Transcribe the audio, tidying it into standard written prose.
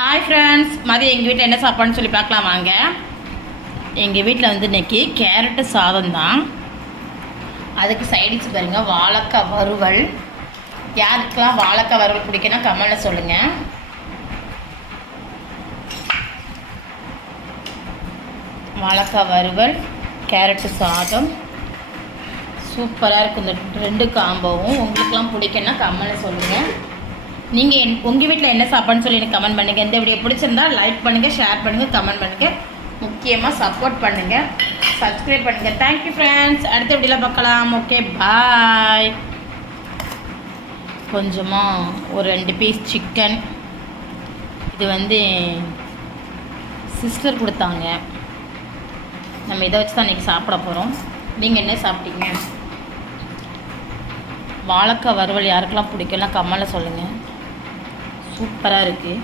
Hi friends, மதியம் எங்கள் வீட்டில் என்ன சாப்பாடுன்னு சொல்லி பார்க்கலாம் வாங்க. எங்கள் வீட்டில் வந்து இன்றைக்கி கேரட்டு சாதம் தான். அதுக்கு சைடிஷ் பாருங்கள், வாழைக்காய் வறுவல். யாருக்கெல்லாம் வாழைக்காய் வறுவல் பிடிக்குன்னா கமெண்ட்டில் சொல்லுங்கள். வாழைக்காய் வறுவல், கேரட்டு சாதம் சூப்பராக இருக்கும். இந்த ரெண்டு காம்போவும் உங்களுக்கெல்லாம் பிடிக்குன்னா கமெண்ட்டில் சொல்லுங்கள். நீங்கள் உங்கள் வீட்டில் என்ன சாப்பாடுன்னு சொல்லி எனக்கு கமெண்ட் பண்ணுங்கள். இந்த வீடியோ பிடிச்சிருந்தா லைக் பண்ணுங்கள், ஷேர் பண்ணுங்கள், கமெண்ட் பண்ணுங்கள், முக்கியமாக சப்போர்ட் பண்ணுங்கள், சப்ஸ்கிரைப் பண்ணுங்கள். Thank you friends. அடுத்த வீடியோவில் பார்க்கலாம். ஓகே, பாய். கொஞ்சமாக ஒரு 2 பீஸ் சிக்கன். இது வந்து சிஸ்டர் கொடுத்தாங்க. நம்ம இதை வச்சு தான் இன்றைக்கி சாப்பிட போகிறோம். நீங்கள் என்ன சாப்பிட்டீங்க? வாழைக்காய் வறுவல் யாருக்கெல்லாம் பிடிக்கும்லாம் கமெண்ட்டில் சொல்லுங்கள். சூப்பராக இருக்குது.